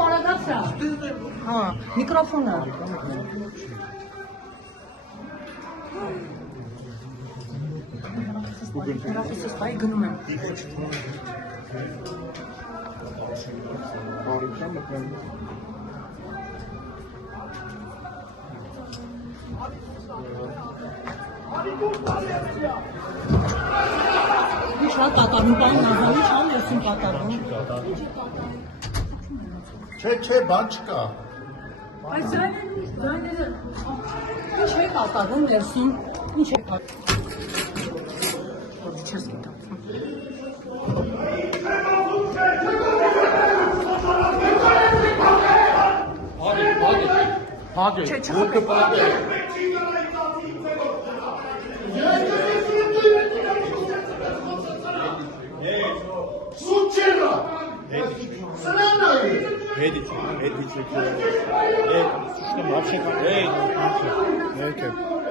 պարագացա։ Հա, միկրոֆոնը։ Հրապիսս պայի գնում եմ։ Ինչ հա կատարում պային նազանի չան եսում կատարում։ Չէ, բան չկա։ Այս ձայները ինչ է կատարում եսում, ինչ է կատարում։ Չես գիտեմ։ Հագե, ոտը պատե։ Սուչենա։ Սրանայի։ Հեդիչ։ Вообще как?